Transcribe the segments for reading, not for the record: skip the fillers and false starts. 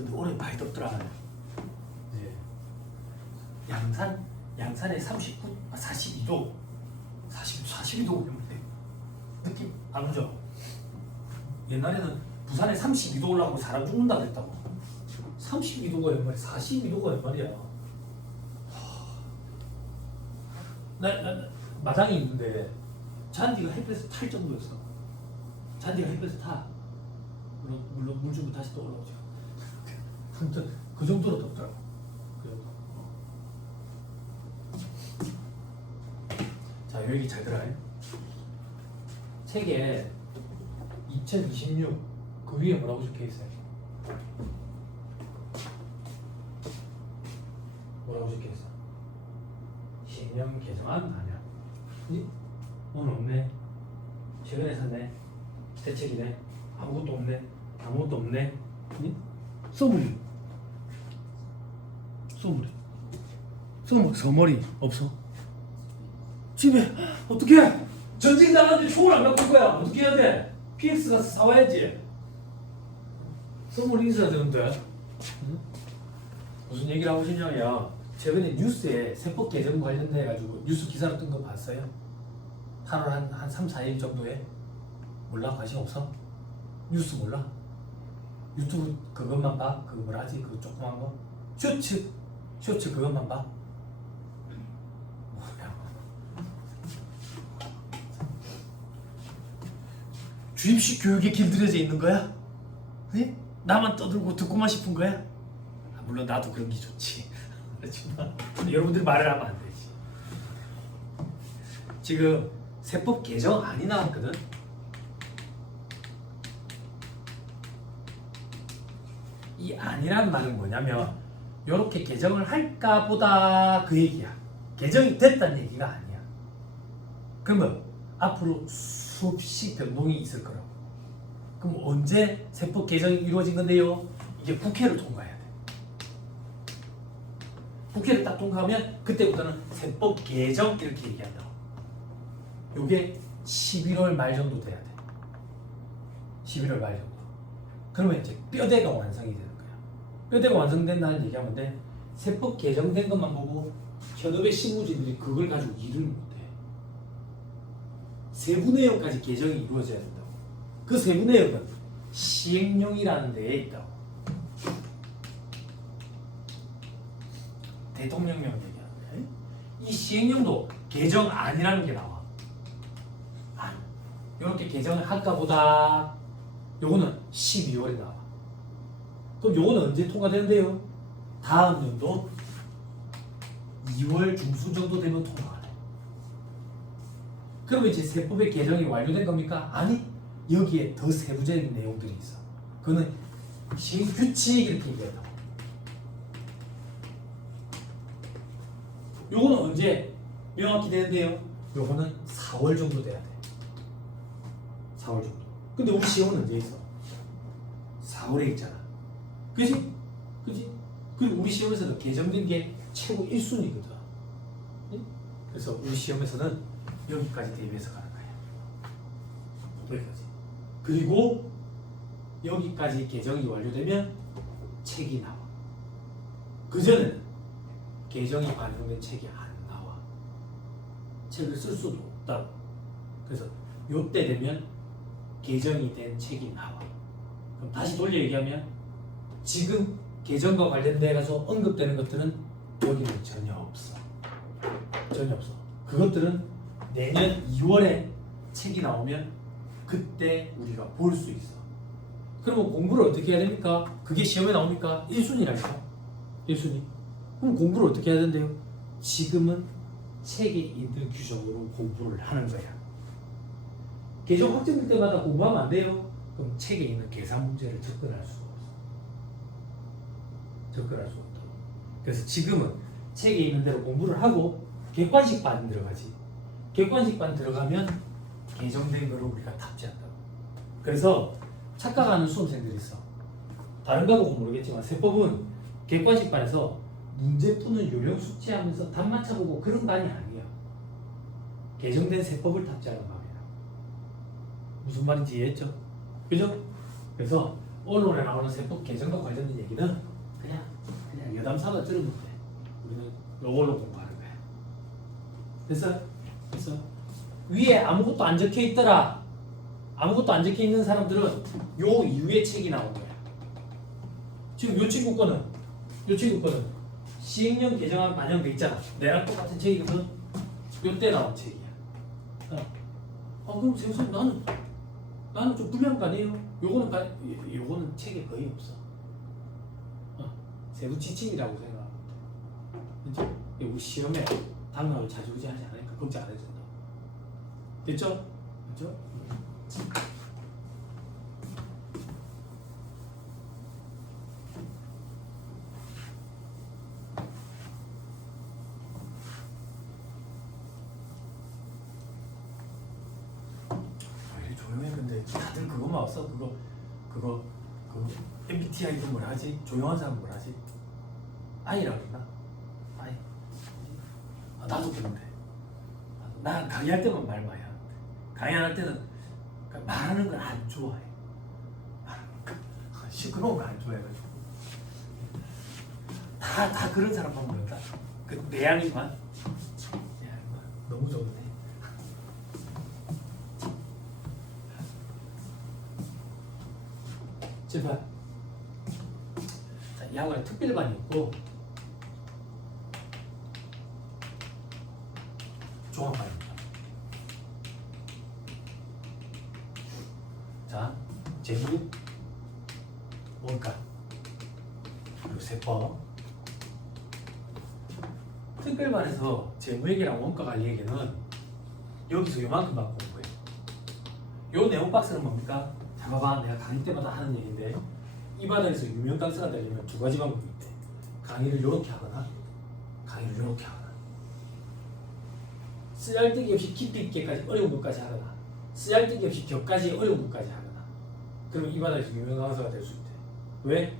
근데 올해 많이 덥더라. 네. 양산에 42도 42도 오는데 느낌 안 오죠? 옛날에는 부산에 32도 올라가고 사람 죽는다 그랬다고. 32도가 웬 말이야? 42도가 웬 말이야? 나 마당이 있는데 잔디가 햇볕에 탈 정도였어. 잔디가 햇볕에 타. 물론 물 주고 다시 또 올라오죠. 아무튼 그 정도로 덥더라고. 그 정도. 자, 여기 잘 들어요. 책에 2026 그 위에 뭐라고 적혀 있어요? 뭐라고 적혀 있어? 신형 개정안 아니야? 오늘 없네. 최근에 샀네. 새 책이네. 아무것도 없네. 아무것도 없네. 써머리. 서머리 없어. 집에 어떻게? 전쟁 나가는데 총을 안 갖고 올 거야. 어떻게 해야 돼? PX 가서 사와야지. 서머리 있어야 되는데. 응? 무슨 얘기를 하고 싶냐면 최근에 뉴스에 세법 개정 관련돼 가지고 뉴스 기사로 뜬 거 봤어요? 8월 한 3, 4일 정도에. 몰라? 관심 없어? 뉴스 몰라? 유튜브 그것만 봐? 그 뭐라 하지? 그 조그만 거? 쇼츠 그것만 봐? 뭐야? 주입식 교육에 길들여져 있는 거야? 네? 나만 떠들고 듣고만 싶은 거야? 아, 물론 나도 그런 게 좋지. 그렇지만 여러분들이 말을 하면 안 되지. 지금 세법 개정안이 나왔거든. 이 안이라는 말은 뭐냐면 이렇게 개정을 할까 보다 그 얘기야. 개정이 됐다는 얘기가 아니야. 그러면 앞으로 수없이 변동이 있을 거라고. 그럼 언제 세법 개정이 이루어진 건데요? 이게 국회를 통과해야 돼. 국회를 딱 통과하면 그때부터는 세법 개정 이렇게 얘기한다. 요게 11월 말 정도 돼야 돼. 11월 말 정도. 그러면 이제 뼈대가 완성이 되는 거야. 뼈대가 완성된다는 얘기하면 돼. 세법 개정된 것만 보고 현업의 실무진들이 그걸 가지고 일을 못해. 세부 내용까지 개정이 이루어져야 된다고. 그 세부 내용은 시행령이라는 데에 있다고. 대통령령 얘기하는데 이 시행령도 개정안이라는 게 나와. 안. 이렇게 개정을 할까 보다. 요거는 12월에 나와. 그럼 요거는 언제 통과되는데요? 다음 연도 2월 중순 정도 되면 통과가 돼. 그러면 이제 세법의 개정이 완료된 겁니까? 아니, 여기에 더 세부적인 내용들이 있어. 그거는 시행규칙 이렇게 얘기한다고. 요거는 언제 명확히 되는데요? 요거는 4월 정도 돼야 돼. 4월 정도. 근데 우리 시험은 언제 있어? 4월에 있잖아. 그지? 그리고 우리 시험에서는 개정된 게 최고 1순위거든. 그래서 우리 시험에서는 여기까지 대비해서 가는 거야. 여기까지. 그리고 여기까지 개정이 완료되면 책이 나와. 그전에는 개정이 반영된 책이 안 나와. 책을 쓸 수도 없다고. 그래서 요때 되면 개정이 된 책이 나와. 그럼 다시 돌려 얘기하면 지금 개정과 관련돼 가서 언급되는 것들은 여기는 전혀 없어. 전혀 없어. 그것들은 내년 2월에 책이 나오면 그때 우리가 볼 수 있어. 그러면 공부를 어떻게 해야 됩니까? 그게 시험에 나옵니까? 1순위라니까. 1순위. 그럼 공부를 어떻게 해야 된대요? 지금은 책에 있는 규정으로 공부를 하는 거야. 개정 확정될 때마다 공부하면 안 돼요. 그럼 책에 있는 계산 문제를 접근할 수가 없어. 접근할 수가 없다. 그래서 지금은 책에 있는 대로 공부를 하고 객관식 반 들어가지. 객관식 반 들어가면 개정된 거를 우리가 탑재한다고. 그래서 착각하는 수험생들이 있어. 다른 과목은 모르겠지만 세법은 객관식 반에서 문제 푸는 요령 숙지하면서 답 맞춰보고 그런 반이 아니야. 개정된 세법을 탑재하는 반이야. 무슨 말인지 이해했죠? 그죠? 그래서 언론에 나오는 세법 개정과 관련된 얘기는 그냥 여담삼아 들으면 돼. 우리는 요걸로 공부하는 거야. 그래서 위에 아무것도 안 적혀 있더라. 아무것도 안 적혀 있는 사람들은 요 이후에 책이 나온 거야. 지금 요 친구 거는 시행령 개정안 반영돼 있잖아. 내랑 똑같은 책이거든. 요때 나온 책이야. 그럼 선생님 나는 좀 불리한 거 아니에요? 요거는 책에 거의 없어. 세부 지침이라고 생각하면 돼. 우리 시험에 당락을 좌지우지하지 않으니까 걱정 안 해도 된다. 됐죠? 됐죠? 조용해. 근데 다들 그거만 왔어. 그거 MBTI 그 뭐라 하지? 조용한 사람 뭐라 하지? 아이라고 했나? 아이. 나도 그런데. 나 강의할 때만 말 많이 하는데. 강의 안 할 때는 말하는 걸 안 좋아해. 시끄러운 거 안 좋아해가지고. 다 그런 사람 보면 모른다. 내 양이만. 너무 좋은데. 제발. 이 학원에 특별반이 있고 종합반입니다. 자, 재무, 원가, 그리고 세법. 특별반에서 재무회계랑 원가 관리 얘기는 여기서 요만큼만 공부해. 요 네모 박스는 뭡니까? 봐봐, 내가 강의 때마다 하는 얘기인데 이 바닥에서 유명 강사가 되려면 두 가지 방법이 있대. 강의를 이렇게 하거나 강의를 이렇게 하거나 쓰잘데기 없이 깊이 있게까지 어려운 것까지 하거나 쓰잘데기 없이 격까지 어려운 것까지 하거나 그러면 이 바닥에서 유명 강사가 될 수 있대. 왜?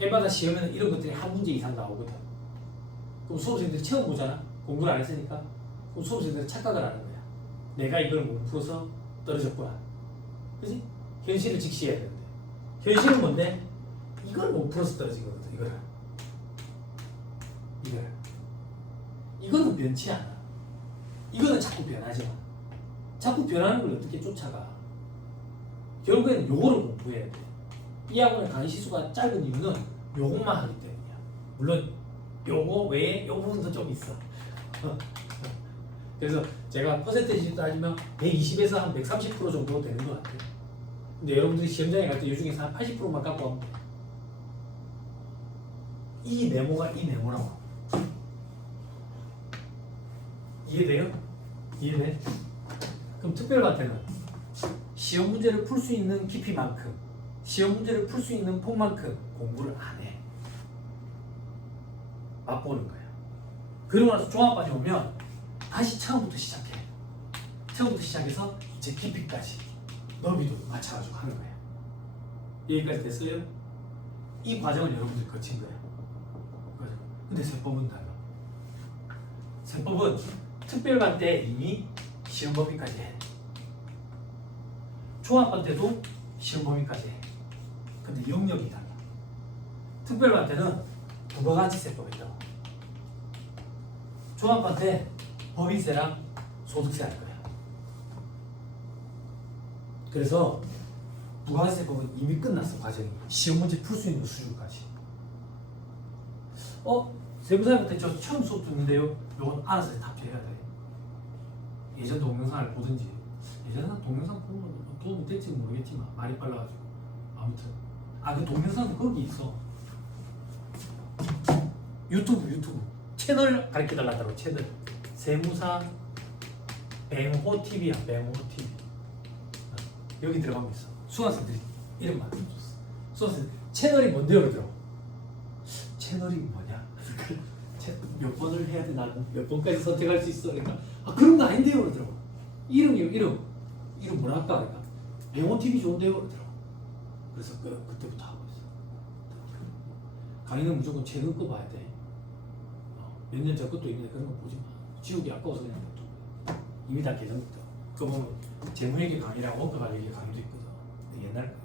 해마다 시험에는 이런 것들이 한 문제 이상 나오거든. 그럼 수험생들이 처음 보잖아. 공부를 안 했으니까. 그럼 수험생들은 착각을 하는 거야. 내가 이걸 못 풀어서 떨어졌구나. 그지? 현실을 직시해야 되는데 현실은 뭔데? 이걸 못 풀어서 떨어지거든. 이거는 변치 않아. 이거는 자꾸 변하지 마. 자꾸 변하는 걸 어떻게 쫓아가? 결국에는 요거를 공부해야 돼. 이 학원의 강의 시수가 짧은 이유는 요것만 하기 때문이야. 물론 요거 외에 요 부분도 좀 있어. 그래서 제가 퍼센테이지 따지면 120에서 한 130% 정도 되는 것 같아요. 근데 여러분들이 시험장에 갈 때 이 중에서 한 80%만 갖고 가면 돼. 이 네모가 이 네모라고. 이해돼요? 이해돼? 그럼 특별반태는 시험 문제를 풀 수 있는 깊이만큼, 시험 문제를 풀 수 있는 폭만큼 공부를 안 해. 맛보는 거야. 그러고 나서 종합반에 오면 다시 처음부터 시작해. 처음부터 시작해서 이제 깊이까지 너비도 맞춰가지고 하는 거야. 여기까지 됐어요? 이 과정을 여러분들이 거친 거야. 근데 세법은 달라. 세법은 특별반 때 이미 시험 범위까지 해. 종합반 때도 시험 범위까지 해. 근데 영역이 달라. 특별반 때는 부가가치 세법이 있다고. 종합반 때 법인세랑 소득세 할 거야. 그래서 부가가치 세법은 이미 끝났어. 과정이. 시험 문제 풀 수 있는 수준까지. 세무사님한테 저 처음 수업 듣는데요. 이건 알아서 답해야 돼. 예전 동영상을 보든지 예전에 동영상 보면 도움이 될지는 모르겠지만 말이 빨라가지고 아무튼 그 동영상은 거기 있어. 유튜브 채널 가르쳐달라고. 채널 세무사 뱅호TV야. 뱅호TV 여기 들어가면 있어. 수강생들이 이름 만들어줬어. 수강생 채널이 뭔데요? 그러더라고. 채널이 뭐냐? 몇 번을 해야 돼? 나는 몇 번까지 선택할 수 있어? 그러니까 그런 거 아닌데요? 그러더라고. 이름 뭐라 할까? 그러니까 뱅호TV 좋은데요? 그러더라고. 그래서 그때부터 하고 있어. 강의는 무조건 최근 거 봐야 돼. 몇 년 전 것도 있는데 그런 거 보지 마. 지우기 아까워서 그냥 놔둬. 이미 다 개정됐다. 그거 보면 재무회계 강의랑 원가 관리 강의도 있거든. 옛날 거.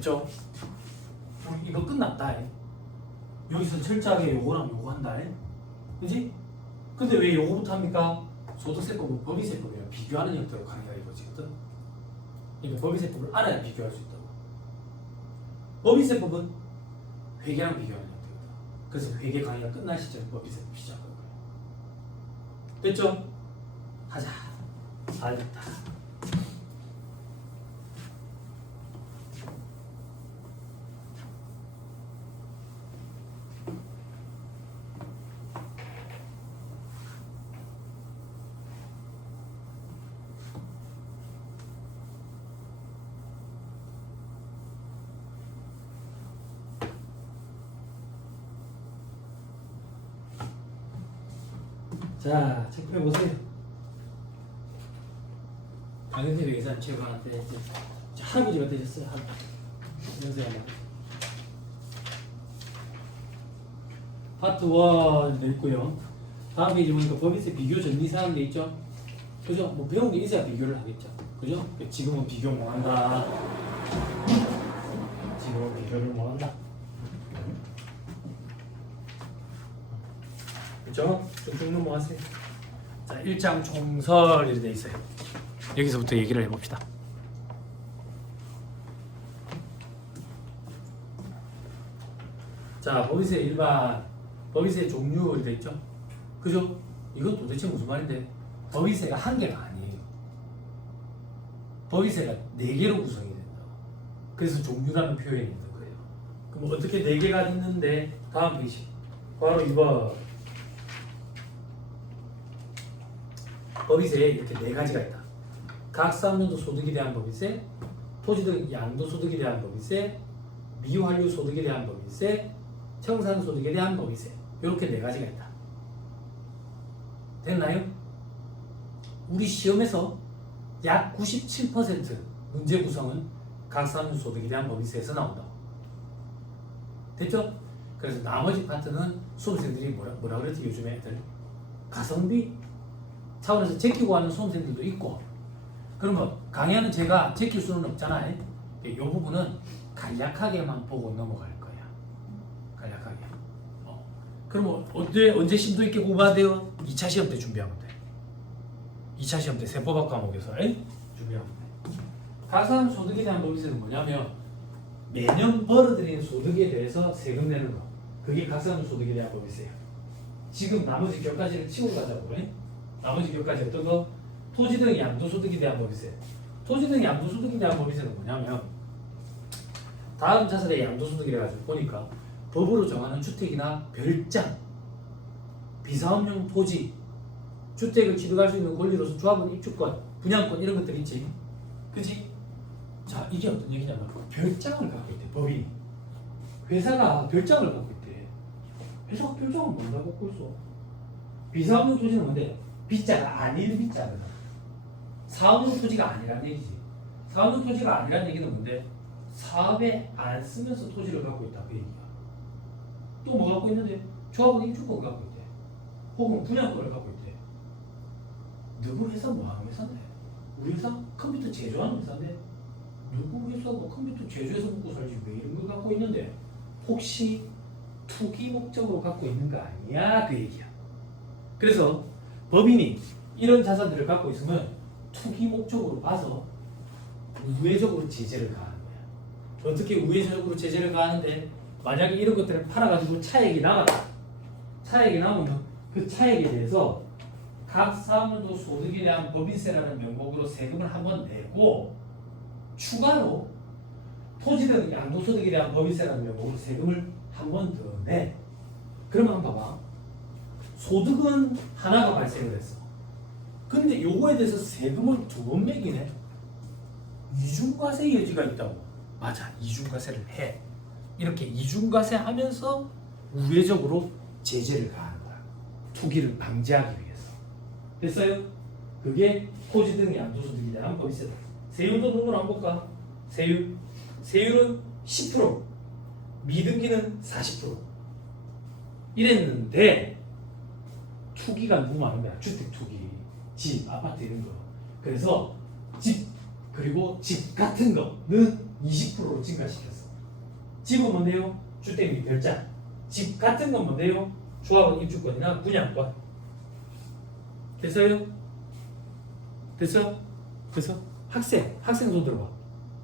됐죠? 우리 이거 끝났다. 여기서 철저하게 요거랑 요거 한다. 그지? 근데 왜 요거부터 합니까? 소득세법은 법인세법이랑 비교하는 형태로 강의가 이루어지거든. 그러니까 법인세법을 알아야 비교할 수 있다고. 법인세법은 회계랑 비교하는 형태거든. 그래서 회계 강의가 끝날 시점에 법인세법 시작할 거예요. 됐죠? 하자. 알겠다. 자, 체크해 보세요. 강현태 회계사 체크하는데 이제 할아버지가 되셨어요. 연세가 파트 1도 있고요. 다음 페이지 보니까 법인세 비교 정리 사항 돼 있죠. 그죠? 뭐 배운 게 있어야 비교를 하겠죠. 그죠? 지금은 비교 못 한다. 지금은 비교를 못 한다. 그죠? 쭉쭉 넘어가세요. 자, 1장 총설 이렇게 돼 있어요. 여기서부터 얘기를 해봅시다. 자, 법인세 일반, 법인세 종류 이렇게 있죠. 그죠? 이건 도대체 무슨 말인데? 법인세가 한 개가 아니에요. 법인세가 4개로 구성이 된다. 그래서 종류라는 표현이 있는 거예요. 그럼 어떻게 4개가 있는데? 다음 페이지. 바로 2번. 법인세에 이렇게 4가지가 있다. 각 사업연도 소득에 대한 법인세, 토지 등 양도소득에 대한 법인세, 미완료 소득에 대한 법인세, 청산소득에 대한 법인세. 이렇게 4가지가 있다. 됐나요? 우리 시험에서 약 97% 문제 구성은 각 사업연도 소득에 대한 법인세에서 나온다. 됐죠? 그래서 나머지 파트는 수험생들이 뭐라 그랬지 요즘에 애들? 가성비 차원에서 제끼고 하는 수험생들도 있고, 그러면 강의하는 제가 제낄 수는 없잖아요. 이 부분은 간략하게만 보고 넘어갈 거야. 간략하게. 그러면 언제 심도 있게 공부해야 돼요? 2차 시험 때 준비하면 돼. 2차 시험 때 세법학 과목에서 준비하면 돼. 가산 소득에 대한 법인세는 뭐냐면 매년 벌어들이는 소득에 대해서 세금 내는 거. 그게 가산 소득에 대한 법인세예요. 지금 나머지 몇 가지를 치고 가자고. 나머지 몇 가지 어떤 거? 토지 등 양도소득에 대한 법인세. 토지 등 양도소득에 대한 법인세는 뭐냐면 다음 자산의 양도소득이라 가지고 보니까 법으로 정하는 주택이나 별장, 비사업용 토지, 주택을 취득할 수 있는 권리로서 조합원 입주권, 분양권 이런 것들 있지. 그치? 자, 이게 어떤 얘기냐면 별장을 갖고 있대, 법인이. 회사가 별장을 갖고 있대. 회사가 별장을 뭔가 갖고 있어? 비사업용 토지는 뭔데? 빚자가 아닌 빚자거든. 사업용 토지가 아니란 얘기지. 사업용 토지가 아니란 얘기는 뭔데? 사업에 안 쓰면서 토지를 갖고 있다 그 얘기야. 또 뭐 갖고 있는데? 조합원 입주권을 갖고 있대. 혹은 분양권을 갖고 있대. 누구 회사 뭐 하는 회사인데? 우리 회사 컴퓨터 제조하는 회사인데? 누구 회사가 컴퓨터 제조해서 먹고 살지 왜 이런 걸 갖고 있는데? 혹시 투기 목적으로 갖고 있는 거 아니야? 그 얘기야. 그래서 법인이 이런 자산들을 갖고 있으면 투기 목적으로 봐서 우회적으로 제재를 가하는 거야. 어떻게 우회적으로 제재를 가하는데, 만약에 이런 것들을 팔아가지고 차액이 남았다. 차액이 남으면 그 차액에 대해서 각 사업연도 소득에 대한 법인세라는 명목으로 세금을 한번 내고, 추가로 토지 등 양도소득에 대한 법인세라는 명목으로 세금을 한번 더 내. 그러면 한번 봐봐. 소득은 하나가 발생을 했어. 근데 요거에 대해서 세금을 2번 매기네. 이중과세 여지가 있다고. 맞아, 이중과세를 해. 이렇게 이중과세 하면서 우회적으로 제재를 가하는 거야. 투기를 방지하기 위해서. 됐어요? 그게 토지 등 양도소득에 대한 법인세다. 세율도 한번 안 볼까? 세율은 10%, 미등기는 40%. 이랬는데 투기가 너무 많은 거야. 주택 투기, 집, 아파트 이런 거. 그래서 집, 그리고 집 같은 거는 20%로 증가시켰어. 집은 뭔데요? 주택비 별자. 집 같은 건 뭔데요? 조합원 입주권이나 분양권. 됐어요? 됐어? 됐어? 학생 손 들어봐.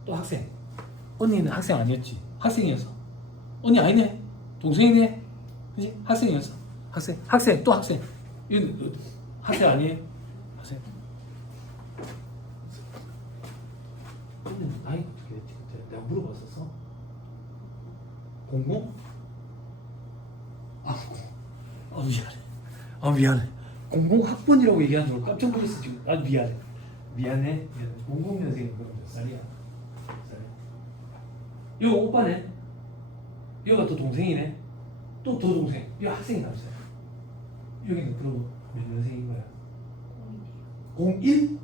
또 학생. 언니는 학생 아니었지? 학생이었어. 언니 아니네? 동생이네? 그지? 학생이었어. 학생 또 학생. 이건 학생 아니에요? 학생. 근데 나이 어떻게 됐지? 내가 물어봤었어. 00? 미안해. 00 학번이라고 얘기하는 줄 깜짝 놀랐어 지금. 미안해. 00년생이 그럼 몇 살이야? 이거 오빠네. 이거가 또 동생이네. 또 더 동생. 이거 학생이 남자야. 여기는 그럼 몇 년생인 거야? 01?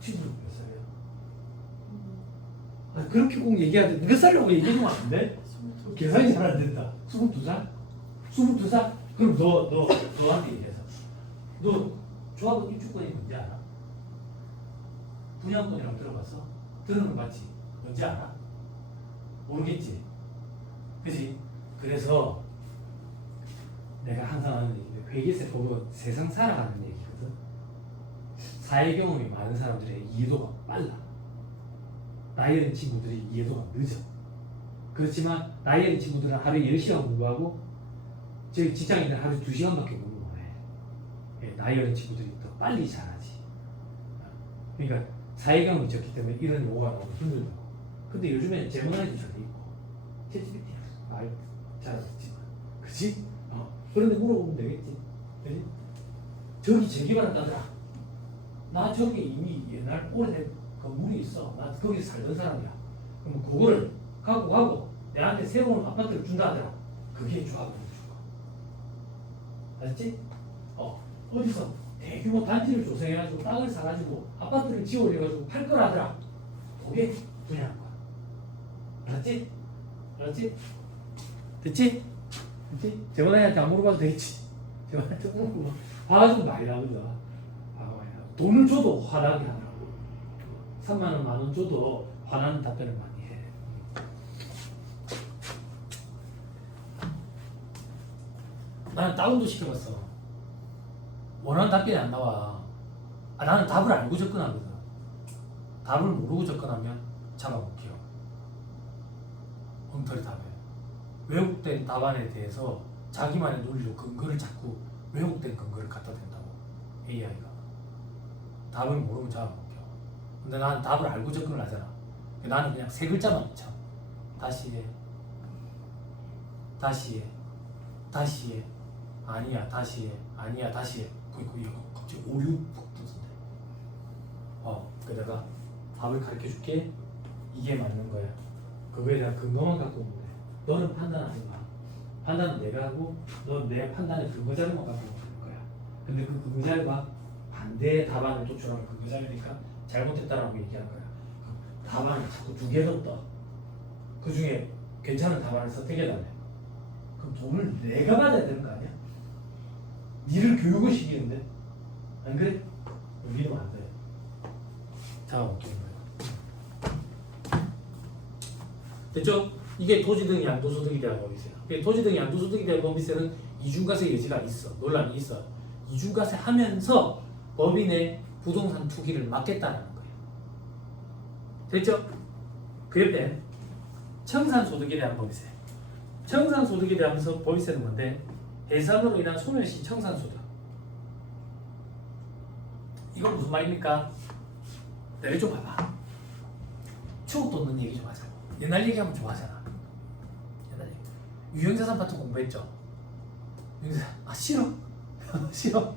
친구는 몇 살이야? 그렇게 꼭 얘기하는데 몇 살이라고 얘기해주면 안 돼? 계산이 잘 안 된다. 22살? 22살? 그럼 너한테 얘기해서. 너 조합원 입주권이 뭔지 알아? 분양권이라고 들어봤어? 들으면 맞지? 뭔지 알아? 모르겠지? 그지? 그래서 내가 항상 하는 얘기인데 회계세 법은 세상 살아가는 얘기거든. 사회 경험이 많은 사람들의 이해도가 빨라. 나이 어린 친구들이 이해도가 늦어. 그렇지만 나이 어린 친구들은 하루에 10시간 공부하고 저희 직장인들은 하루에 2시간밖에 공부 못 해. 나이 어린 친구들이 더 빨리 잘하지. 그러니까 사회 경험이 적기 때문에 이런 용어가 너무 힘들고. 근데 요즘에는 제모나이도 잘 돼 있고 챗GPT 말 잘하지만 그치? 그런데 물어보면 되겠지. 그치? 저기 재개발한다더라. 나 저기 이미 옛날 오래된 건물이 있어. 나 거기 살던 사람이야. 그럼 그거를 갖고 가고 내한테 새로운 아파트를 준다 하더라. 그게 조합원이 준 거. 알았지? 어디서 대규모 단지를 조성해가지고 땅을 사가지고 아파트를 지어올려가지고 팔 거라더라. 그게 분양한 거야. 알았지? 알았지? 됐지? 됐지? 재원아한테 안 물어봐도 되겠지? 재원아한테 물어보고 화가 좀 많이 나거든. 화가 많이 나고 돈을 줘도 화나게 하더라고. 3만 원, 만 원 줘도 화나는 답변을 많이 해. 나는 다운도 시켜봤어. 원하는 답변이 안 나와. 나는 답을 알고 접근하거든. 답을 모르고 접근하면 잡아먹혀. 엉터리 답해. 왜곡된 답안에 대해서 자기만의 논리로 근거를 자꾸 왜곡된 근거를 갖다 댄다고. AI가. 답을 모르면 잡아먹혀. 근데 나는 답을 알고 접근을 하잖아. 나는 그냥 세 글자만 붙여. 다시 해. 아니야, 다시 해. 아니야, 다시 해. 이거 갑자기 오류 푹 뜨던데. 그러다가 답을 가르쳐 줄게. 이게 맞는 거야. 그거에 대한 근거만 갖고 오면 돼. 너는 판단하지 마. 판단은 내가 하고, 넌 내 판단의 근거 자료만 갖고 오면 되는 거야. 근데 그 근거 자료가 반대의 답안을 도출하는 근거 자료니까 잘못했다라고 얘기하는 거야. 답안을 자꾸 2개로 떠. 그 중에 괜찮은 답안을 선택해달래. 그럼 돈을 내가 받아야 되는 거 아니야? 니를 교육을 시키는데 안 그래? 믿으면 안 돼. 자, 어떻게 거야? 됐죠? 이게 토지 등 양도소득에 대한 법이세요. 토지 등 양도소득에 대한 법이세는 이중과세 여지가 있어. 논란이 있어. 이중과세 하면서 법인의 부동산 투기를 막겠다는 거예요. 됐죠? 그 옆에 청산소득에 대한 법이세. 청산소득에 대한 법이세는 뭔데? 해산으로 인한 소멸시 청산소득. 이건 무슨 말입니까? 내가 좀 봐봐. 추억 돋는 얘기 좀 하자고. 옛날 얘기하면 좋아하잖아. 옛날 얘기. 유형자산 파트 공부했죠? 싫어? 싫어?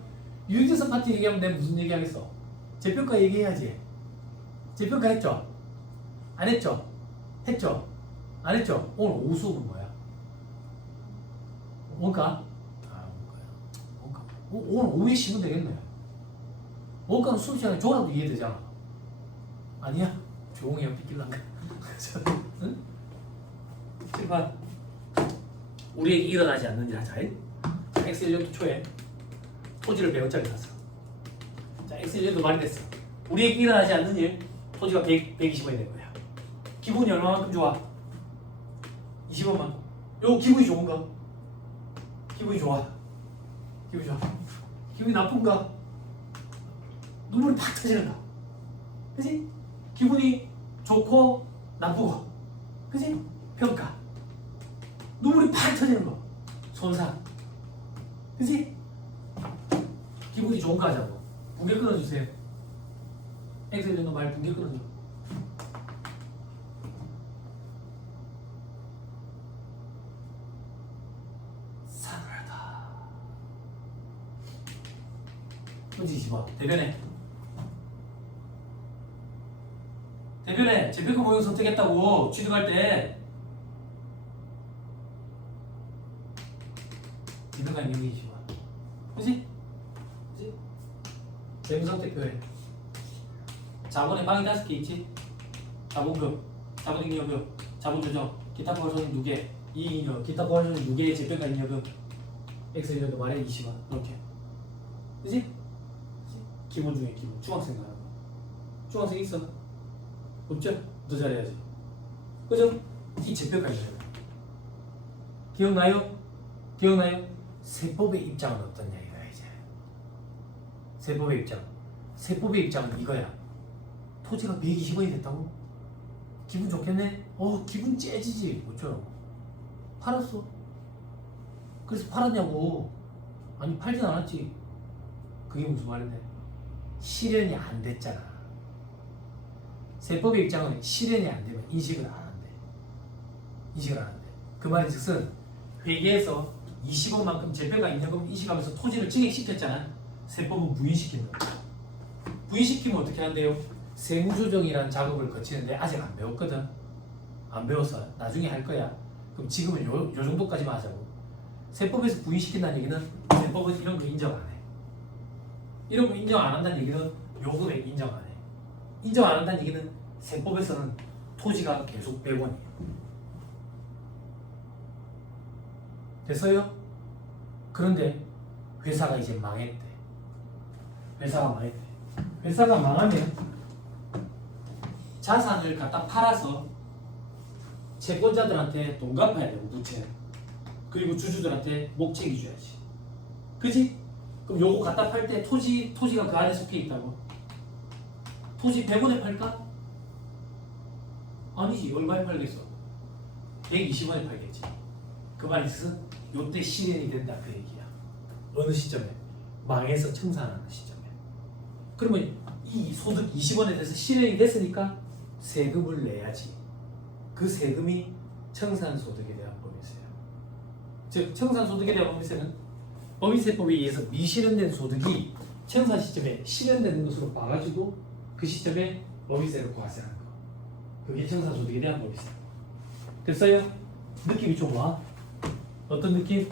유형자산 파트 얘기하면 내가 무슨 얘기 하겠어? 재평가 얘기해야지. 재평가 했죠? 안 했죠? 했죠? 안 했죠? 오늘 오후 수업은 뭐야? 원가? 원가. 오늘 오후에 쉬면 되겠네. 원가는 수업 시간에 줘라도 이해되잖아. 아니야? 조용히 해, 삐낄란가. 응? 제발 우리에게 일어나지 않는 일 하자. 자, 엑셀 연도 초에 토지를 100원짜리 샀어. 자, 엑셀 연도 말이 됐어. 우리에게 일어나지 않는 일, 토지가 120원이 된 거야. 기분이 얼마만큼 좋아? 20원만. 요 기분이 좋은가? 기분이 좋아. 기분이 좋아. 기분이 나쁜가? 눈물이 팍 터지는가? 그치? 기분이 좋고 나쁘고, 그치? 평가. 눈물이 팍 터지는 거. 손상. 그치? 기분이 좋은가 하자고. 붕괴 끊어주세요. 엑셀 정도 말 붕괴 끊어줘. 사늘하다. 던지지 마. 대변해. 대변해. 재평가 모형 선택했다고. 취득할 때. 기능가 이용이지 마. 그치? 그치? 재무선택표에 자본의 방이 5개 있지? 자본금, 자본잉여금, 자본조정, 기타 포괄손익 누계, 이익잉여, 기타 포괄손익 누계의 재평가 잉여금, 엑셀이라도 말해 20원 이렇게. 그치? 기본 중에 기본. 중학생 가는 거. 중학생 있어? 없죠? 더 잘해야지. 그죠? 이 재평가 잉여금. 기억나요? 기억나요? 세법의 입장은 어떠냐 이거야 이제. 세법의 입장. 세법의 입장은 이거야. 토지가 120원이 됐다고? 기분 좋겠네? 기분 째지지. 어쩌라고. 팔았어. 그래서 팔았냐고. 아니 팔진 않았지. 그게 무슨 말인데? 실현이 안 됐잖아. 세법의 입장은 실현이 안 되면 인식을 안 한대. 인식을 안 한대. 그 말인즉슨 회계에서 20원만큼 재평가 잉여금 인식하면서 토지를 증액시켰잖아. 세법은 부인시키는 거야. 부인시키면 어떻게 한대요? 세무조정이라는 작업을 거치는데 아직 안 배웠거든. 안 배웠어. 나중에 할 거야. 그럼 지금은 요 정도까지만 하자고. 세법에서 부인시킨다는 얘기는 세법은 이런 거 인정 안 해. 이런 거 인정 안 한다는 얘기는 요거에 인정 안 해. 인정 안 한다는 얘기는 세법에서는 토지가 계속 100원이에요. 됐어요? 그런데 회사가 이제 망했대. 회사가 망했대. 회사가 망하면 자산을 갖다 팔아서 채권자들한테 돈 갚아야 되고 부채. 그리고 주주들한테 목책이 줘야지. 그치? 그럼 요거 갖다 팔 때 토지가 그 안에 속해 있다고. 토지 100원에 팔까? 아니지. 얼마에 팔겠어? 120원에 팔겠지. 그 말은 요때 실현이 된다 그 얘기야. 어느 시점에? 망해서 청산하는 시점에. 그러면 이 소득 20원에 대해서 실현이 됐으니까 세금을 내야지. 그 세금이 청산소득에 대한 법인세야. 즉 청산소득에 대한 법인세는 법인세법에 의해서 미실현된 소득이 청산 시점에 실현되는 것으로 봐가지고 그 시점에 법인세를 과세하는 거. 그게 청산소득에 대한 법인세. 됐어요? 느낌이 좀 와? 어떤 느낌?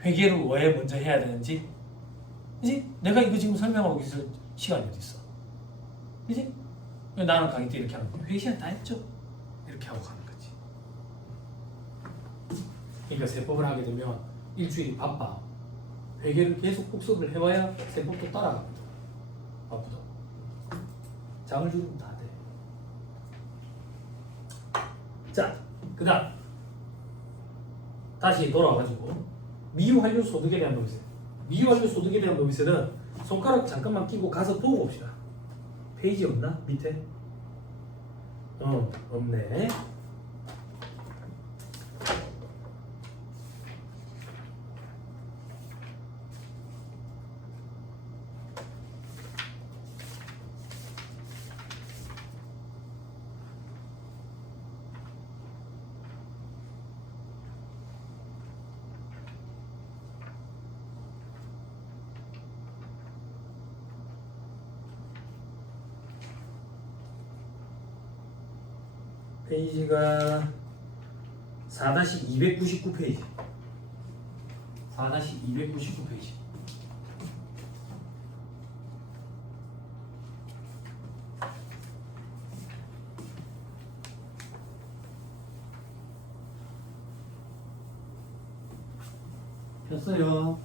회계를 왜 먼저 해야 되는지. 그지? 내가 이거 지금 설명하고 있을 시간이 어디 있어? 그지? 나는 강의 때 이렇게 하는 거야. 회계 시간 다 했죠? 이렇게 하고 가는 거지. 그러니까 세법을 하게 되면 일주일이 바빠. 회계를 계속 복습을 해와야 세법도 따라가거든. 바쁘다. 잠을 주면 다 돼. 자, 그 다음 다시 돌아와가지고 미완료 소득에 대한 법인세. 미완료 소득에 대한 법인세는 손가락 잠깐만 끼고 가서 보고 봅시다. 페이지 없나? 밑에? 없네. 페이지가 4-299페이지. 4-299페이지. 됐어요.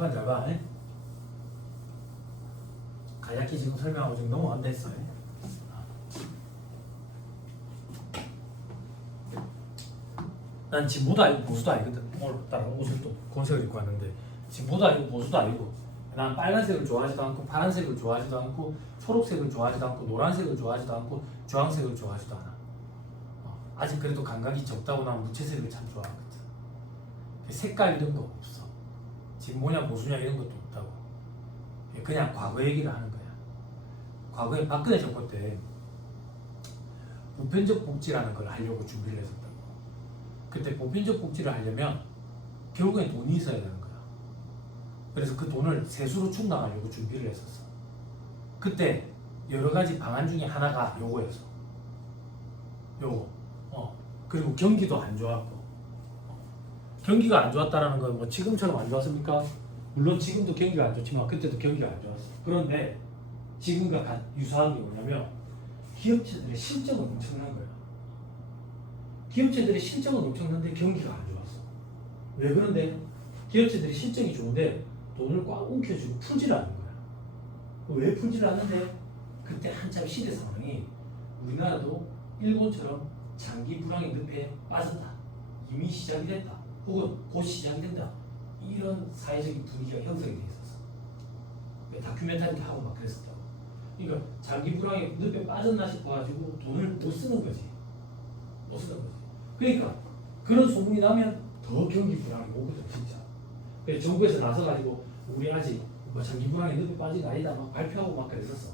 칠판 잘 봐. 간략히 지금 설명하고 지금 넘어간다 했어. 난 진보도 아니고 보수도 아니거든. 오늘따라 옷을 또 검색을 입고 왔는데 진보도 아니고 보수도 아니고 난 빨간색을 좋아하지도 않고 파란색을 좋아하지도 않고 초록색을 좋아하지도 않고 노란색을 좋아하지도 않고 주황색을 좋아하지도 않아. 아직 그래도 감각이 적다고 나면 무채색을 참 좋아하거든. 색깔 이런 거 없어. 진보냐 보수냐 이런 것도 없다고. 그냥 과거 얘기를 하는 거야. 과거에 박근혜 정권 때 보편적 복지라는 걸 하려고 준비를 했었다고. 그때 보편적 복지를 하려면 결국엔 돈이 있어야 되는 거야. 그래서 그 돈을 세수로 충당하려고 준비를 했었어. 그때 여러 가지 방안 중에 하나가 요거였어. 요거. 그리고 경기도 안 좋았고. 경기가 안 좋았다라는 건 뭐 지금처럼 안 좋았습니까? 물론 지금도 경기가 안 좋지만 그때도 경기가 안 좋았어. 그런데 지금과 유사한 게 뭐냐면 기업체들의 실적은 엄청난 거야. 기업체들의 실적은 엄청난데 경기가 안 좋았어. 왜 그런데? 기업체들이 실적이 좋은데 돈을 꽉 움켜쥐고 풀지를 않는 거야. 왜 풀지를 않는데? 그때 한참 시대 상황이 우리나라도 일본처럼 장기 불황의 늪에 빠졌다. 이미 시작이 됐다. 혹은 곧 시작이 된다. 이런 사회적인 분위기가 형성이 돼 있었어. 다큐멘터리도 하고 막 그랬었다고. 그러니까 장기 불황의 늪에 빠졌나 싶어가지고 돈을 못 쓰는 거지. 못 쓰는 거지. 그러니까 그런 소문이 나면 더 경기 불황이 오거든 진짜. 그래서 정부에서 나서가지고 우리 아직 뭐 장기 불황의 늪에 빠진 거 아니다 막 발표하고 막 그랬었어.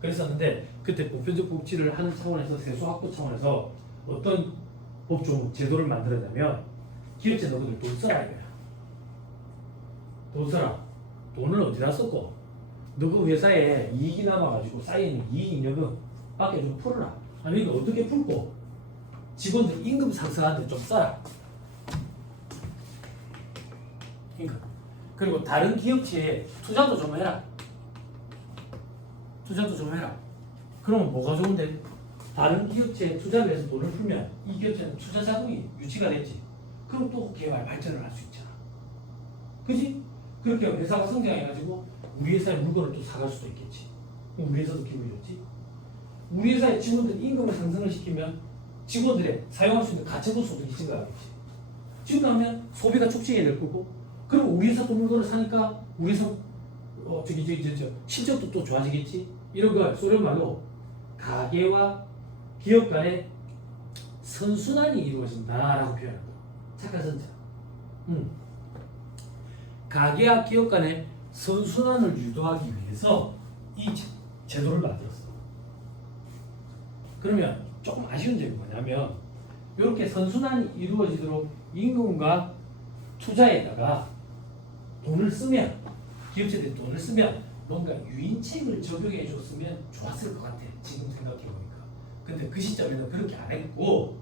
그랬었는데 그때 보편적 복지를 하는 차원에서 세수 확보 차원에서 어떤 법조 제도를 만들었냐면 기업체 너희들 돈 써라 이거야. 돈 써라. 돈을 어디다 썼고 너 그 회사에 이익이 남아가지고 쌓여있는 이익 잉여금 밖에 좀 풀어라. 아니 이거 어떻게 풀고 직원들 임금 상승하는데 좀 써라. 그러니까 그리고 다른 기업체에 투자도 좀 해라. 투자도 좀 해라. 그러면 뭐가 좋은데? 다른 기업체에 투자를 해서 돈을 풀면 이 기업체는 투자 자금이 유치가 됐지. 그럼 또 개발 발전을 할 수 있잖아. 그지? 그렇게 회사가 성장해가지고 우리 회사의 물건을 또 사갈 수도 있겠지. 우리 회사도 기분이 좋지. 우리 회사의 직원들 임금을 상승을 시키면 직원들의 사용할 수 있는 가처분 소득이 증가하겠지. 증가하면 소비가 촉진이 될 거고, 그럼 우리 회사 또 물건을 사니까 우리 회사 실적도 또 좋아지겠지. 이런 걸 소련 말로 가계와 기업 간의 선순환이 이루어진다라고 표현한다. 착한 선자. 가계와 기업 간의 선순환을 유도하기 위해서 이 제도를 만들었어. 그러면 조금 아쉬운 점이 뭐냐면 이렇게 선순환이 이루어지도록 임금과 투자에다가 돈을 쓰면 기업체들이 돈을 쓰면 뭔가 유인책을 적용해 줬으면 좋았을 것 같아. 지금 생각해 보니까. 근데 그 시점에는 그렇게 안 했고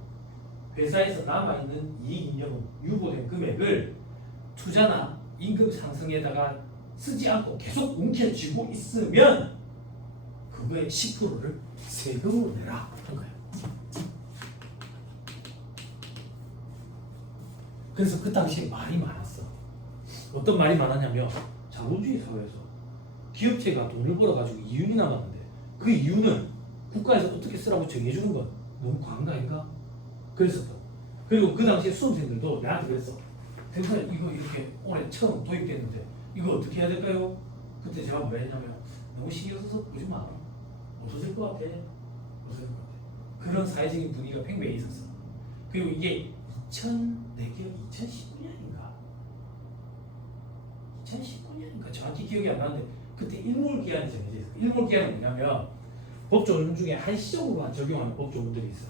회사에서 남아있는 이익잉여금 유보된 금액을 투자나 임금 상승에다가 쓰지 않고 계속 움켜쥐고 있으면 그거의 10%를 세금으로 내라 한 거야. 그래서 그 당시에 말이 많았어. 어떤 말이 많았냐면 자본주의 사회에서 기업체가 돈을 벌어가지고 이윤이 남았는데 그 이윤은 국가에서 어떻게 쓰라고 정해주는 건 너무 과한 거 아닌가? 그랬었다. 그리고 그 당시에 수험생들도 나한테 그랬어. 대표님 이거 이렇게 올해 처음 도입됐는데 이거 어떻게 해야 될까요? 그때 제가 뭐 했냐면 너무 신경 써서 보지 마. 없어질 것 같아. 없어질 것 같아. 그런 사회적인 분위기가 팽배해 있었어. 그리고 이게 2019년인가 2019년인가 정확히 기억이 안 나는데 그때 일몰기한이 정해져 있어. 일몰기한은 뭐냐면 법조문 중에 한시적으로만 적용하는 법조문들이 있어.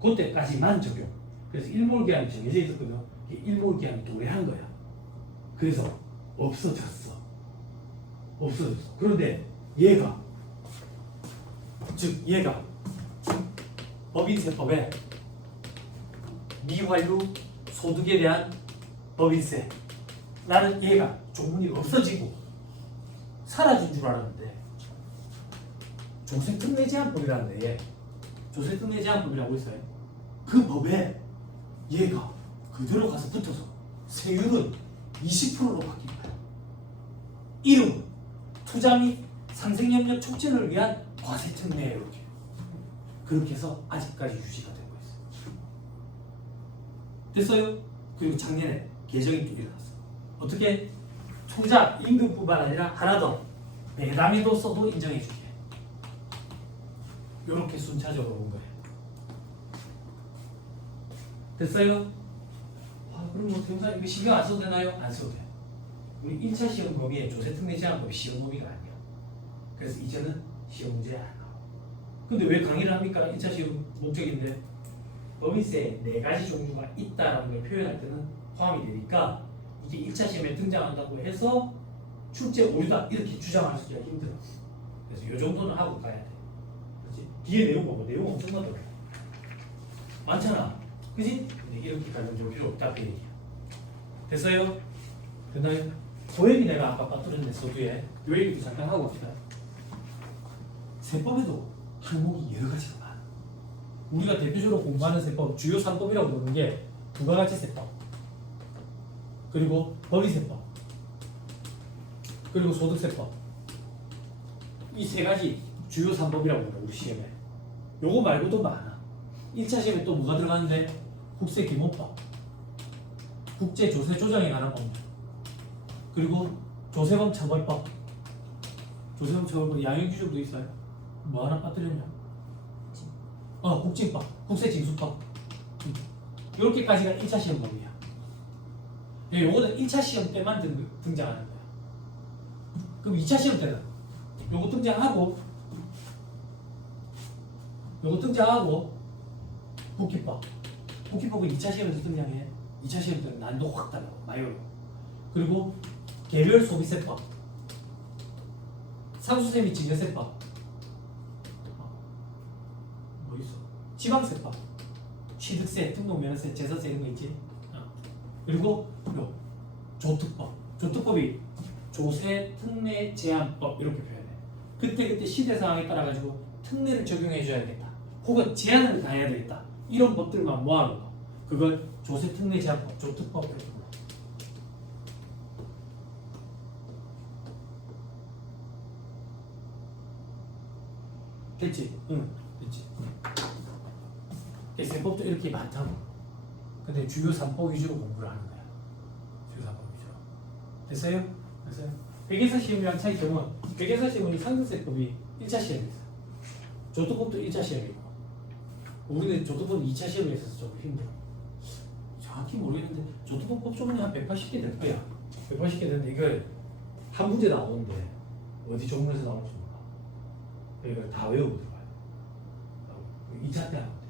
그때까지만 적용. 그래서 일몰기한이 정해져 있었거든. 일몰기한이 도래한 거야. 그래서 없어졌어. 그런데 얘가 법인세법에 미환류 소득에 대한 법인세 나는 얘가 조문이 없어지고 사라진 줄 알았는데 조세특례제한법이라는 데에 조세특례제한법이라고 있어요. 그 법에 얘가 그대로 가서 붙어서 세율은 20%로 바뀐 거야. 이름, 투자 및 상생협력 촉진을 위한 과세특례 이렇게. 그렇게 해서 아직까지 유지가 되고 있어요. 됐어요? 그리고 작년에 개정이 또 일어났어요. 어떻게? 투자 임금뿐만 아니라 하나 더 배당에도 인정해주게. 이렇게 순차적으로 온 거예요. 됐어요? 그럼 뭐 대우사 이거 신경 안 써도 되나요? 안 써도 돼요. 우리 1차 시험 범위에 조세특례 제한법이 시험 범위가 아니야. 그래서 이제는 시험 문제 안 나와. 근데 왜 강의를 합니까? 1차 시험 목적인데 법인세 4가지 종류가 있다라는 걸 표현할 때는 포함이 되니까 이게 1차 시험에 등장한다고 해서 출제 오류다 이렇게 주장하기가 힘들어. 그래서 이 정도는 하고 가야 돼. 그렇지? 뒤에 내용 보고 내용 엄청 많더라. 많잖아. 그지? 근데 이렇게 가정적으로 필요 없다 그 얘기야. 됐어요? 됐나요? 그 얘기 내가 아까 빠뜨렸네 서두에. 이 얘기도 잠깐 하고 갑시다. 세법에도 항목이 여러 가지가 많아. 우리가 대표적으로 공부하는 세법 주요 3법이라고 부르는 게 부가가치세법, 그리고 법인세법, 그리고 소득세법. 이 3가지 주요 3법이라고 불러 우리 시험에. 요거 말고도 많아. 1차 시험에 또 뭐가 들어가는데 국세기본법, 국제조세 조정에 관한 법률, 그리고 조세범 처벌법. 조세범 처벌법 양형규정도 있어요. 뭐 하나 빠뜨렸냐? 국진법, 국세징수법. 이렇게까지가 1차 시험 법이야. 요거는 1차 시험 때만 등장하는 거야. 그럼 2차 시험 때는 요거 등장하고 국기법. 국기법은 2차 시험에서 등장해. 2차 시험 때는 난도 확 달라. 많이 어려워. 그리고 개별 소비세법, 상수세 및 증여세법, 뭐 있어? 지방세법, 취득세, 등록면허세, 재산세 이런 거 있지. 그리고 요 조특법. 조특법이 조세 특례 제한법 이렇게 표현해. 그때 시대 상황에 따라 가지고 특례를 적용해 줘야겠다. 혹은 제한을 가해야 되겠다. 이런 법들만 모아놓은 거. 그걸 조세 특례 제한법, 조특법 이렇게 불러. 됐지? 응, 됐지. 세법도 이렇게 많다고. 근데 주요 3법 위주로 공부를 하는 거야. 주요 3법 위주로. 됐어요? 됐어요? 회계사 시험이랑 차이점은 회계사 시험은 상승세법이 1차 시험에 있어. 조특법도 1차 시험이고 우리는 조특법은 2차 시험에 있어서 좀 힘들어. 정확히 모르겠는데 조특법 법조문이 한 180개 될 거야. 180개 되는데 이걸 한 문제 나오는데 어디 조문에서 나올지 몰라. 이걸 다 외우고 들어가요. 2차 때 하면 돼.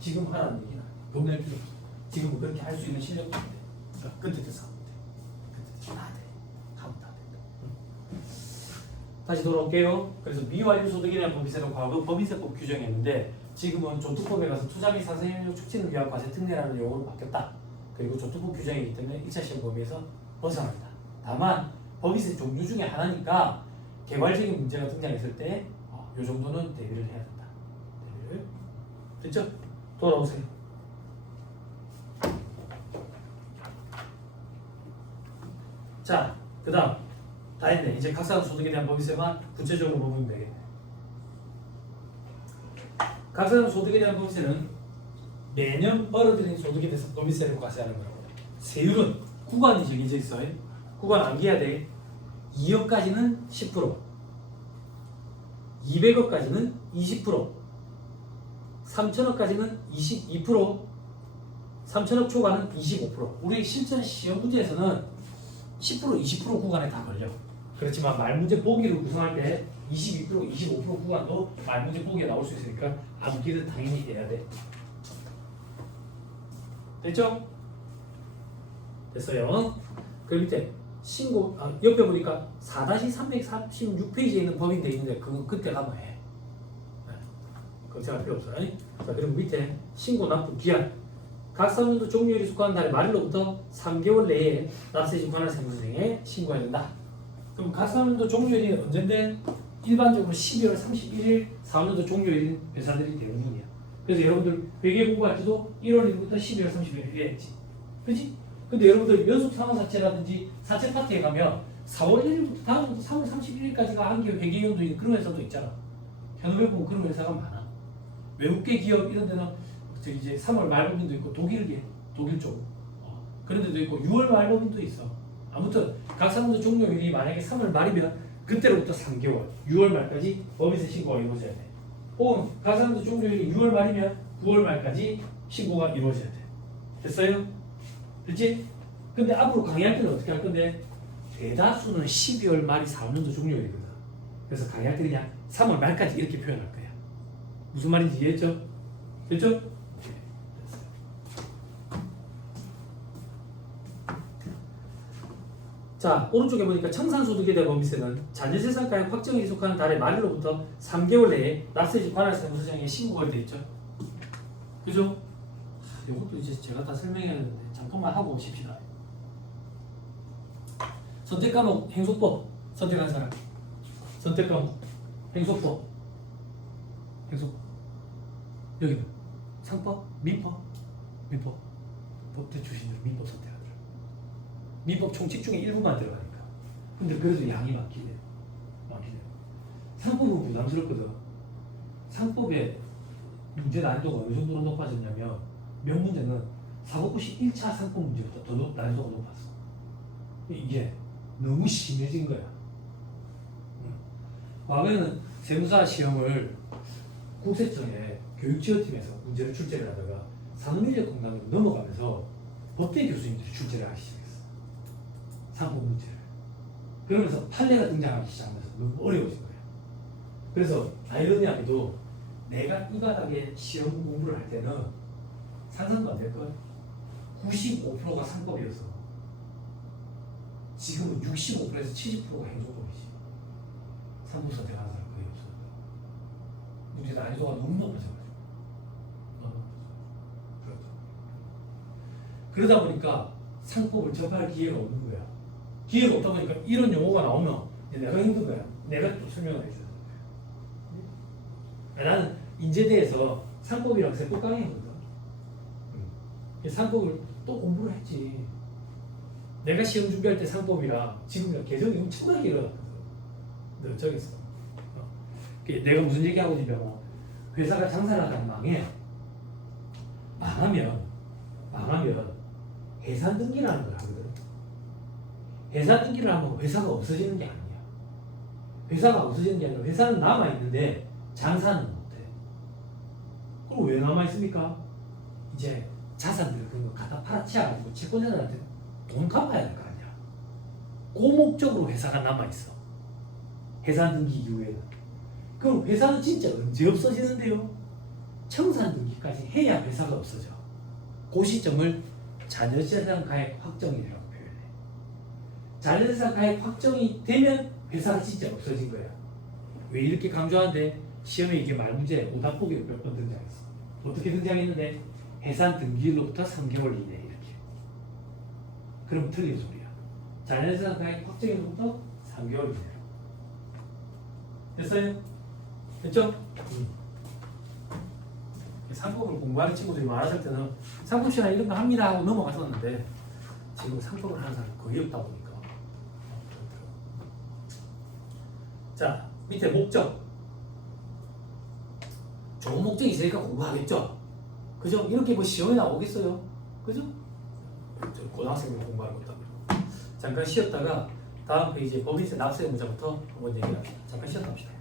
지금 하라는 얘기는 돈 낼 필요 없어. 지금은 그렇게 할 수 있는 실력도 안 돼. 그러니까 그때 돼서 하면 돼. 그때 다 돼. 하면 다 돼. 다시 돌아올게요. 그래서 미완료 소득에 대한 법인세는 과거 법인세법 규정했는데 지금은 조특법에 가서 투자 및 상생협력 촉진을 위한 과세 특례라는 용어로 바뀌었다. 그리고 조특법 규정이기 때문에 1차 시험 범위에서 벗어난다. 다만 법인세 종류 중에 하나니까 개괄적인 문제가 등장했을 때 이 정도는 대비를 해야 된다. 대비를. 됐죠? 돌아오세요. 자, 그 다음 다 했네. 이제 각사소득에 대한 법인세만 구체적으로 보면 되겠네. 각사소득에 대한 법인세는 매년 벌어들인 소득에 대해서 법인세를 과세하는 거라고. 세율은 구간이 정해져 있어요. 구간 암기해야 돼. 2억까지는 10%, 200억까지는 20%, 3천억까지는 22%, 3천억 초과는 25%. 우리 실전 시험 문제에서는 10%, 20% 구간에 다 걸려. 그렇지만 말문제 보기를 구성할 때 22%, 25% 구간도 말문제 보기에 나올 수 있으니까 암기를 당연히 해야 돼. 됐죠? 됐어요. 그 밑에 신고 옆에 보니까 4-336페이지에 있는 법인 돼 있는데 그건 그때 가면 해. 걱정할 필요 없어요. 자, 그리고 밑에 신고 납부 기한. 각 사업년도 종료일이 속하는 달의 말일로부터 3개월 내에 납세 증권을 세무서에 신고해야 된다. 그럼 각 사업년도 종료일이 언젠데? 일반적으로 12월 31일 사업년도 종료일인 회사들이 대부분이야. 그래서 여러분들 회계 공부할 때도 1월 1일부터 12월 31일 해야지. 그치? 근데 여러분들 연속 상환사채라든지 사채 파트에 가면 4월 1일부터 다음부터 3월 31일까지가 한기 회계연도인 그런 회사도 있잖아. 현업에 보면 그런 회사가 많아. 외국계 기업 이런 데는 저기 이제 3월 말법인도 있고 독일 쪽 그런 데도 있고 6월 말법인도 있어. 아무튼 각 사람들 종료일이 만약에 3월 말이면 그때로부터 3개월 6월 말까지 법인세 신고가 이루어져야 돼. 혹은 각 사람들 종료일이 6월 말이면 9월 말까지 신고가 이루어져야 돼. 됐어요? 됐지? 근데 앞으로 강의할 때는 어떻게 할 건데 대다수는 12월 말이 4년도 종료일이거든. 그래서 강의할 때 그냥 3월 말까지 이렇게 표현할 거야. 무슨 말인지 이해했죠? 됐죠? 자, 오른쪽에 보니까 청산소득에 대한 법인세는 자녀재산가액 확정일이 속하는 달의 말일로부터 3개월 내에 납세지 관할 세무서장에 신고가 되어 있죠. 그죠? 이것도 이제 제가 다 설명해야 되는데 잠깐만 하고 오십시다. 선택 과목 행소법 선택한 사람. 선택 과목 행소법. 여기는 상법, 민법. 법대 출신들 민법 선택하더라. 민법 총칙 중에 일부만 들어가니까. 근데 그래도 양이 많긴 해요. 상법은 부담스럽거든. 상법의 문제 난이도가 어느 정도로 높아졌냐면 명문제는 사법고시 1차 상법 문제보다 더 난이도가 높았어. 이게 너무 심해진 거야. 과거에는 세무사 시험을 국세청에 교육지원팀에서 문제를 출제를 하다가 산업인력공단으로 넘어가면서 법대 교수님들이 출제를 하기 시작했어. 상법 문제를. 그러면서 판례가 등장하기 시작하면서 너무 어려워진 거야. 그래서 아이러니하게도 내가 이 바닥에 시험 공부를 할 때는 상상도 안 될걸? 95%가 상법이어서 지금은 65%에서 70%가 행정법이지. 상법 선택하는 사람 거의 없어. 문제 난이도가 너무 높아져가지고. 그러다 보니까 상법을 접할 기회가 없는 거야. 기회가 없다 보니까 이런 용어가 나오면 내가 힘든 거야. 내가 또 설명을 해줘야 돼. 나는 인제대에서 상법이랑 세법 강의하거든. 상법을 또 공부를 했지. 내가 시험 준비할 때 상법이랑 지금이랑 개정이 엄청나게 일어났거든. 너 저기서. 내가 무슨 얘기하고 있냐면 회사가 장사를 하다가 망하면 해산 등기라는 걸 하거든. 해산 등기를 하면 회사가 없어지는 게 아니야. 회사가 없어지는 게 아니라 회사는 남아있는데 장사는 못해. 그럼 왜 남아있습니까? 이제 자산들을 그런 거 갖다 팔아치워가지고 채권자들한테 돈 갚아야 될 거 아니야. 그 목적으로 회사가 남아있어. 해산 등기 이후에는. 그럼 회사는 진짜 언제 없어지는데요? 청산 등기까지 해야 회사가 없어져. 그 시점을 자녀재산 가액 확정이라고 표현해. 자녀재산 가액 확정이 되면 회사가 진짜 없어진 거야. 왜 이렇게 강조하는데 시험에 이게 말문제 오답보기로 몇 번 등장했어. 어떻게 등장했는데 해산 등기일로부터 3개월 이내 이렇게. 그럼 틀린 소리야. 자녀재산 가액 확정일로부터 3개월 이내로. 됐어요? 됐죠? 상법을 공부하는 친구들이 많았을 때는 상법 시간 이런 거 합니다 하고 넘어갔었는데 지금 상법을 하는 사람이 거의 없다 보니까. 자, 밑에 목적. 좋은 목적이 있으니까 공부하겠죠? 그죠? 이렇게 뭐 시험에 나오겠어요? 그죠? 고등학생이 공부하는 것도 아니고. 잠깐 쉬었다가 다음 페이지에 법인세 납세 문제부터 한번 얘기합시다. 잠깐 쉬었다 합시다.